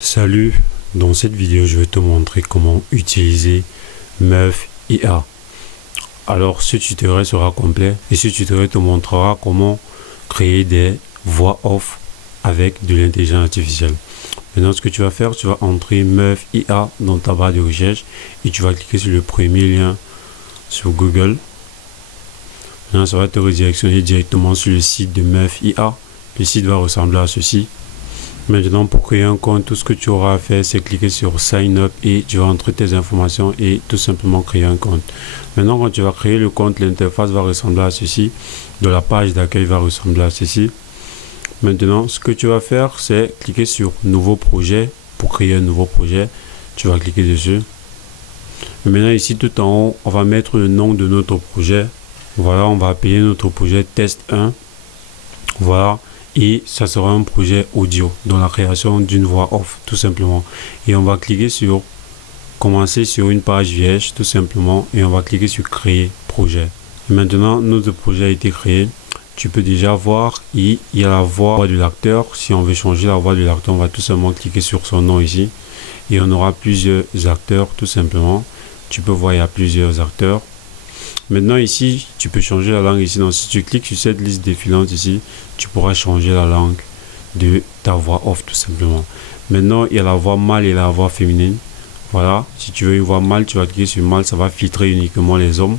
Salut, dans cette vidéo je vais te montrer comment utiliser Meuf IA. Alors ce tutoriel sera complet et ce tutoriel te montrera comment créer des voix off avec de l'intelligence artificielle. Maintenant ce que tu vas faire, tu vas entrer Meuf IA dans ta barre de recherche et tu vas cliquer sur le premier lien sur Google. Maintenant ça va te redirectionner directement sur le site de Meuf IA. Le site va ressembler à ceci. Maintenant, pour créer un compte, tout ce que tu auras à faire, c'est cliquer sur Sign Up et tu vas entrer tes informations et tout simplement créer un compte. Maintenant, quand tu vas créer le compte, l'interface va ressembler à ceci. De la page d'accueil va ressembler à ceci. Maintenant, ce que tu vas faire, c'est cliquer sur Nouveau projet. Pour créer un nouveau projet, tu vas cliquer dessus. Et maintenant, ici, tout en haut, on va mettre le nom de notre projet. Voilà, on va appeler notre projet Test 1. Voilà. Et ça sera un projet audio dans la création d'une voix off tout simplement, et on va cliquer sur commencer sur une page vierge tout simplement et on va cliquer sur créer projet. Et maintenant notre projet a été créé. Tu peux déjà voir, il y a la voix de l'acteur. Si on veut changer la voix de l'acteur, on va tout simplement cliquer sur son nom ici et on aura plusieurs acteurs tout simplement. Tu peux voir, il y a plusieurs acteurs. Maintenant ici, tu peux changer la langue ici. Donc si tu cliques sur cette liste défilante ici, tu pourras changer la langue de ta voix off tout simplement. Maintenant, il y a la voix mâle et la voix féminine. Voilà, si tu veux une voix mâle, tu vas cliquer sur mâle, ça va filtrer uniquement les hommes.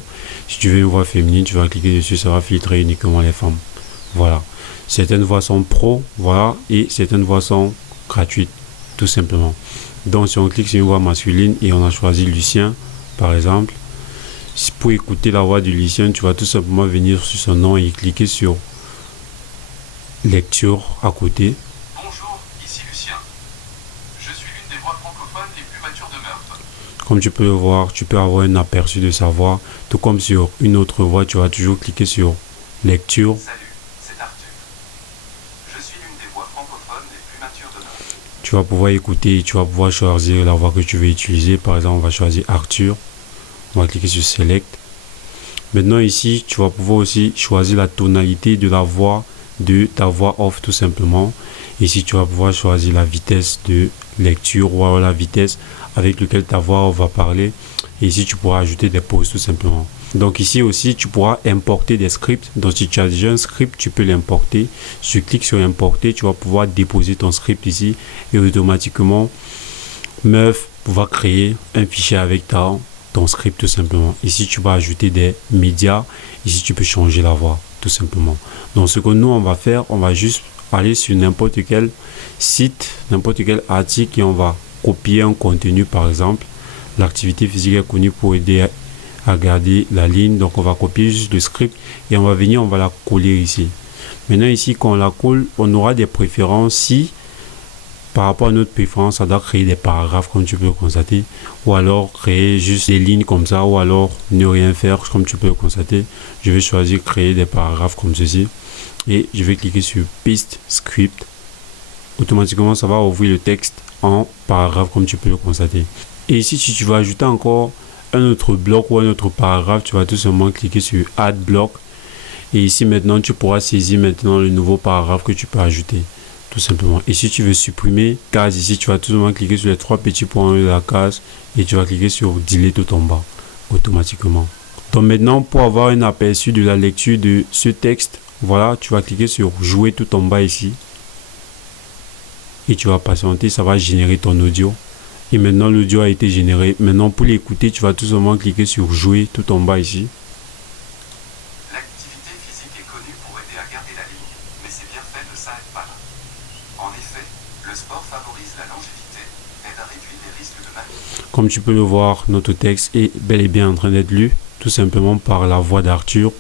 Si tu veux une voix féminine, tu vas cliquer dessus, ça va filtrer uniquement les femmes. Voilà, certaines voix sont pro, voilà, et certaines voix sont gratuites, tout simplement. Donc si on clique sur une voix masculine et on a choisi Lucien, par exemple, pour écouter la voix du Lucien, tu vas tout simplement venir sur son nom et cliquer sur lecture à côté. Bonjour, ici Lucien. Je suis l'une des voix francophones les plus matures de Meurthe. Comme tu peux le voir, tu peux avoir un aperçu de sa voix. Tout comme sur une autre voix, tu vas toujours cliquer sur lecture. Salut, c'est Arthur. Je suis l'une des voix francophones les plus matures de Meurthe. Tu vas pouvoir écouter et tu vas pouvoir choisir la voix que tu veux utiliser. Par exemple, on va choisir Arthur. On va cliquer sur Select. Maintenant ici, tu vas pouvoir aussi choisir la tonalité de la voix de ta voix off tout simplement. Ici, tu vas pouvoir choisir la vitesse de lecture ou alors la vitesse avec laquelle ta voix off va parler. Et ici, tu pourras ajouter des pauses tout simplement. Donc ici aussi, tu pourras importer des scripts. Donc si tu as déjà un script, tu peux l'importer. Si tu cliques sur importer, tu vas pouvoir déposer ton script ici et automatiquement, Meuf va créer un fichier avec ton script tout simplement. Ici tu vas ajouter des médias, ici tu peux changer la voix tout simplement. Donc ce que nous on va faire, on va juste aller sur n'importe quel site, n'importe quel article et on va copier un contenu. Par exemple, l'activité physique est connue pour aider à garder la ligne. Donc on va copier juste le script et on va venir, on va la coller ici. Maintenant ici quand on la colle, on aura des préférences. Si par rapport à notre préférence, ça doit créer des paragraphes comme tu peux le constater, ou alors créer juste des lignes comme ça, ou alors ne rien faire comme tu peux le constater. Je vais choisir créer des paragraphes comme ceci et je vais cliquer sur Paste Script. Automatiquement ça va ouvrir le texte en paragraphe comme tu peux le constater. Et ici si tu veux ajouter encore un autre bloc ou un autre paragraphe, tu vas tout simplement cliquer sur Add Block et ici maintenant tu pourras saisir maintenant le nouveau paragraphe que tu peux ajouter tout simplement. Et si tu veux supprimer case, ici tu vas tout simplement cliquer sur les trois petits points de la case et tu vas cliquer sur Delete tout en bas automatiquement. Donc maintenant, pour avoir un aperçu de la lecture de ce texte, voilà, tu vas cliquer sur jouer tout en bas ici et tu vas patienter, ça va générer ton audio. Et maintenant l'audio a été généré. Maintenant pour l'écouter, tu vas tout simplement cliquer sur jouer tout en bas ici. L'activité physique est connue pour aider à garder la ligne, mais ses bienfaits ne s'arrêtent pas là. En effet, le sport favorise la longévité, aide à réduire les risques de maladie. Comme tu peux le voir, notre texte est bel et bien en train d'être lu, tout simplement par la voix d'Arthur.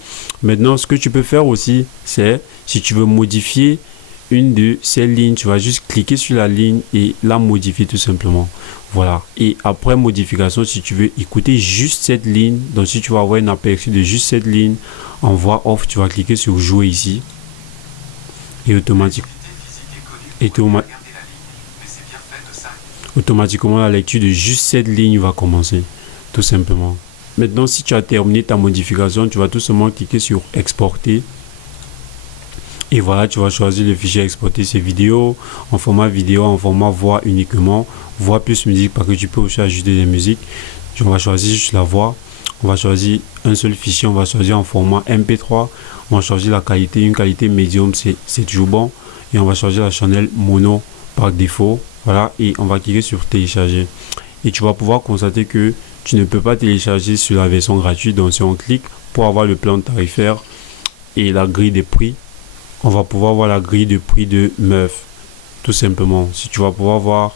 Maintenant, ce que tu peux faire aussi, c'est, si tu veux modifier une de ces lignes, tu vas juste cliquer sur la ligne et la modifier tout simplement. Voilà. Et après modification, si tu veux écouter juste cette ligne, donc si tu vas avoir un aperçu de juste cette ligne en voix off, tu vas cliquer sur jouer ici. Et automatiquement la lecture de juste cette ligne va commencer tout simplement. Maintenant si tu as terminé ta modification, tu vas tout simplement cliquer sur exporter Et voilà, tu vas choisir le fichier exporter ces vidéos en format vidéo, en format voix uniquement, voix plus musique, parce que tu peux aussi ajouter des musiques. On va choisir juste la voix, on va choisir un seul fichier, on va choisir en format MP3, on va choisir la qualité, une qualité médium, c'est toujours bon. Et on va choisir la channel mono par défaut, voilà, et on va cliquer sur télécharger. Et tu vas pouvoir constater que tu ne peux pas télécharger sur la version gratuite, donc si on clique pour avoir le plan tarifaire et la grille des prix, on va pouvoir voir la grille de prix de Meuf, tout simplement. Si tu vas pouvoir voir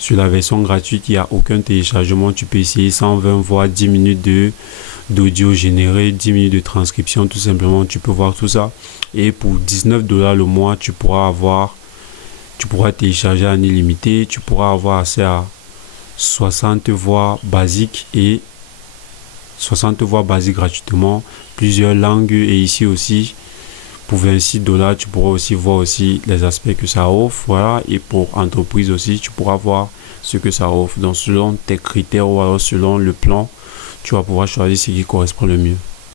sur la version gratuite, il n'y a aucun téléchargement, tu peux essayer 120 voix, 10 minutes d'audio généré, 10 minutes de transcription, tout simplement, tu peux voir tout ça. Et pour 19 $ le mois, tu pourras télécharger en illimité, tu pourras avoir accès à 60 voix basiques et 60 voix basiques gratuitement, plusieurs langues, et ici aussi pour 26 $, tu pourras aussi voir aussi les aspects que ça offre, voilà. Et pour entreprise aussi, tu pourras voir ce que ça offre. Donc selon tes critères ou alors selon le plan, tu vas pouvoir choisir ce qui correspond le mieux.